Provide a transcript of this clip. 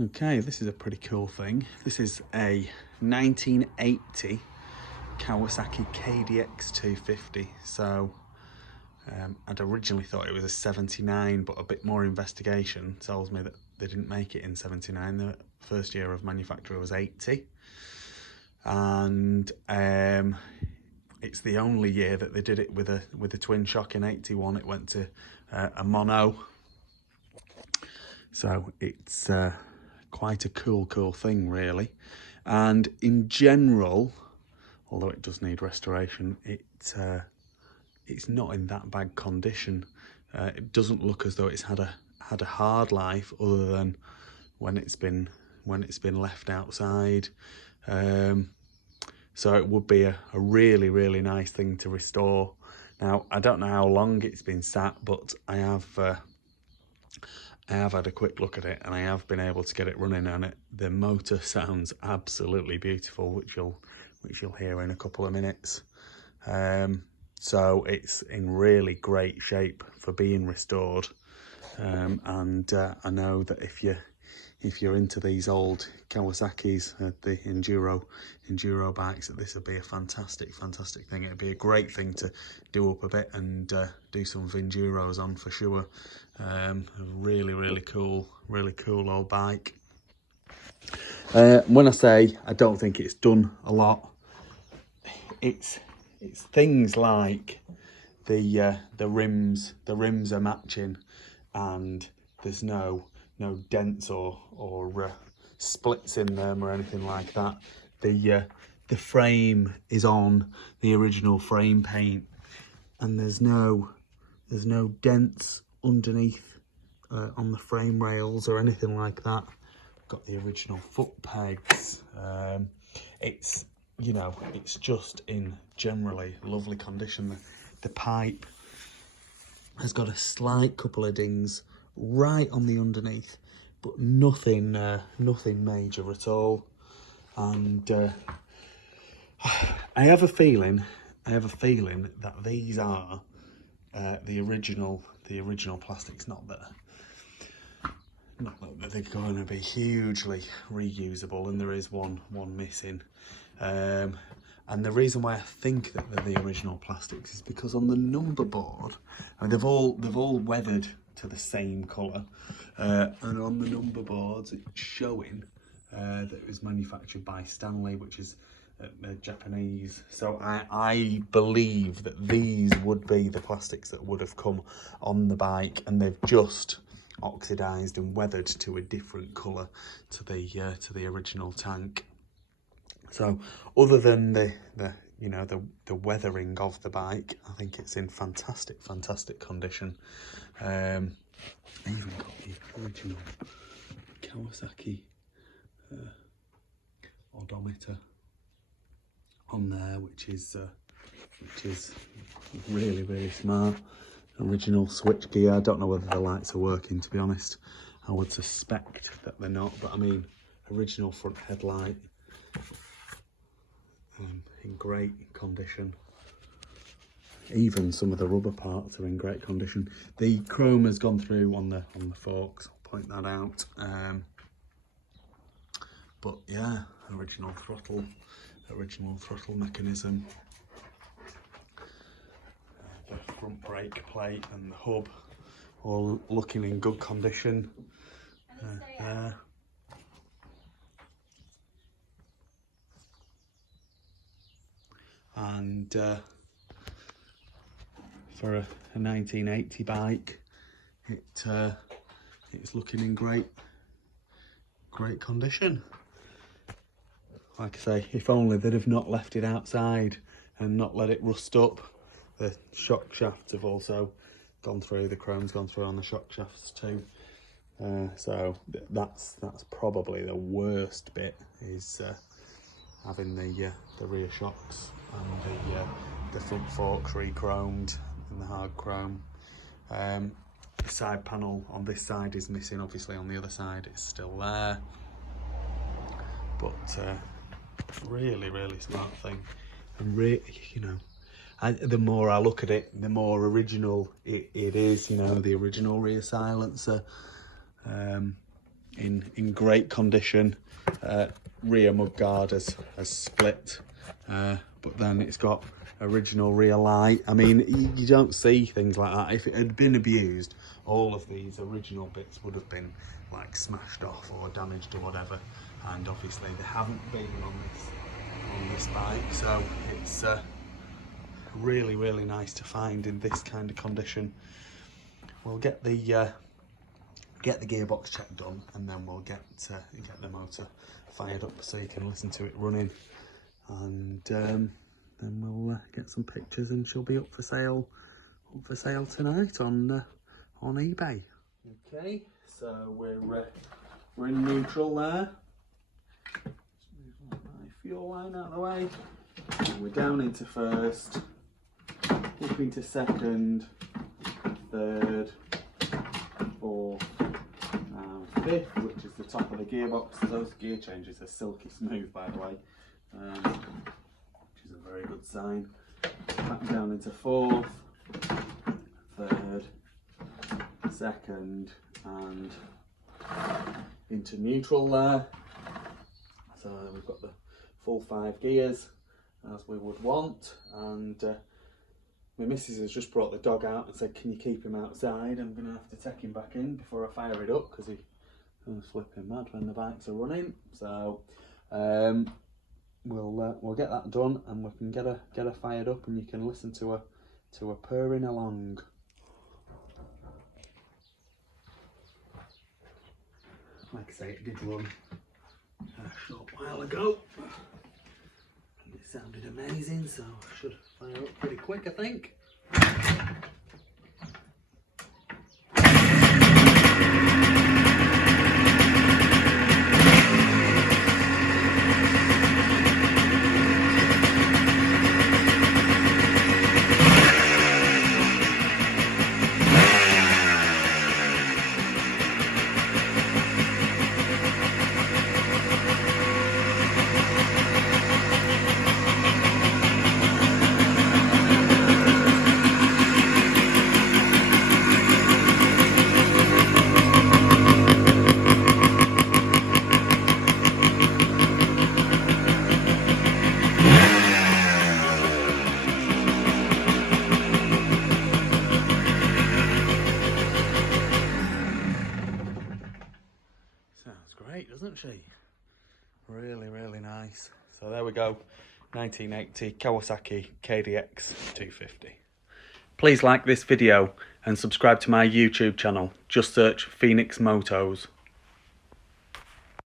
Okay, this is a pretty cool thing. This is a 1980 Kawasaki KDX250. So I'd originally thought it was a 79, but a bit more investigation tells me that they didn't make it in 79. The first year of manufacture was 80. And it's the only year that they did it with a twin shock. In 81 it went to a mono. So it's quite a cool thing, really. And in general, although it does need restoration, it's not in that bad condition. It doesn't look as though it's had a hard life, other than when it's been left outside. So it would be a really nice thing to restore. Now, I don't know how long it's been sat, but I have had a quick look at it, and I have been able to get it running, and the motor sounds absolutely beautiful, which you'll hear in a couple of minutes. So it's in really great shape for being restored, and I know that if you're into these old Kawasaki's, the enduro bikes, that this would be a fantastic thing. It'd be a great thing to do up a bit and do some Vinduros on for sure. A really cool old bike. When I say I don't think it's done a lot, it's things like the rims are matching, and there's no dents or splits in them or anything like that. The frame is on the original frame paint, and there's no dents underneath on the frame rails or anything like that. Got the original foot pegs. It's just in generally lovely condition. The pipe has got a slight couple of dings right on the underneath, but nothing major at all. And I have a feeling that these are the original plastics. Not that they're going to be hugely reusable, and there is one missing. And the reason why I think that they're the original plastics is because on the number board, I mean, they've all weathered to the same colour, and on the number boards it's showing that it was manufactured by Stanley, which is Japanese. So I believe that these would be the plastics that would have come on the bike, and they've just oxidized and weathered to a different colour to the original tank. So other than the weathering of the bike, I think it's in fantastic condition. I even got the original Kawasaki odometer on there, which is really smart. Original switchgear. I don't know whether the lights are working, to be honest. I would suspect that they're not, but I mean, original front headlight. In great condition. Even some of the rubber parts are in great condition. The chrome has gone through on the forks, I'll point that out. But yeah, original throttle mechanism. The front brake plate and the hub all looking in good condition. Yeah. And for a 1980 bike, it's looking in great condition. Like I say, if only they'd have not left it outside and not let it rust up. The shock shafts have also gone through. The chrome's gone through on the shock shafts too. So that's probably the worst bit, is having the rear shocks and the front forks re-chromed and the hard chrome. The side panel on this side is missing. Obviously on the other side it's still there, but really smart thing. And the more I look at it, the more original it is. The original rear silencer. in great condition. Rear mudguard has split, but then it's got original rear light. I mean, you don't see things like that. If it had been abused, all of these original bits would have been like smashed off or damaged or whatever, and obviously they haven't been on this bike, so it's really nice to find in this kind of condition. We'll get the gearbox check done, and then we'll get the motor fired up so you can listen to it running, and then we'll get some pictures, and she'll be up for sale tonight on eBay. Okay, so we're in neutral there. Just move my fuel line out of the way. And we're down into first, up into second, third, fourth, and fifth, which is the top of the gearbox. Those gear changes are silky smooth, by the way, which is a very good sign. Back down into fourth, third, second, and into neutral there. So we've got the full 5 gears as we would want, and my missus has just brought the dog out and said, can you keep him outside? I'm going to have to take him back in before I fire it up, because he's flipping mad when the bikes are running. So we'll get that done, and we can get her fired up, and you can listen to her purring along. Like I say, it did run a short while ago, and it sounded amazing, so I should fire up pretty quick, I think. Great, doesn't she? Really nice. So there we go, 1980 Kawasaki KDX250. Please like this video and subscribe to my YouTube channel. Just search Phoenix Motos.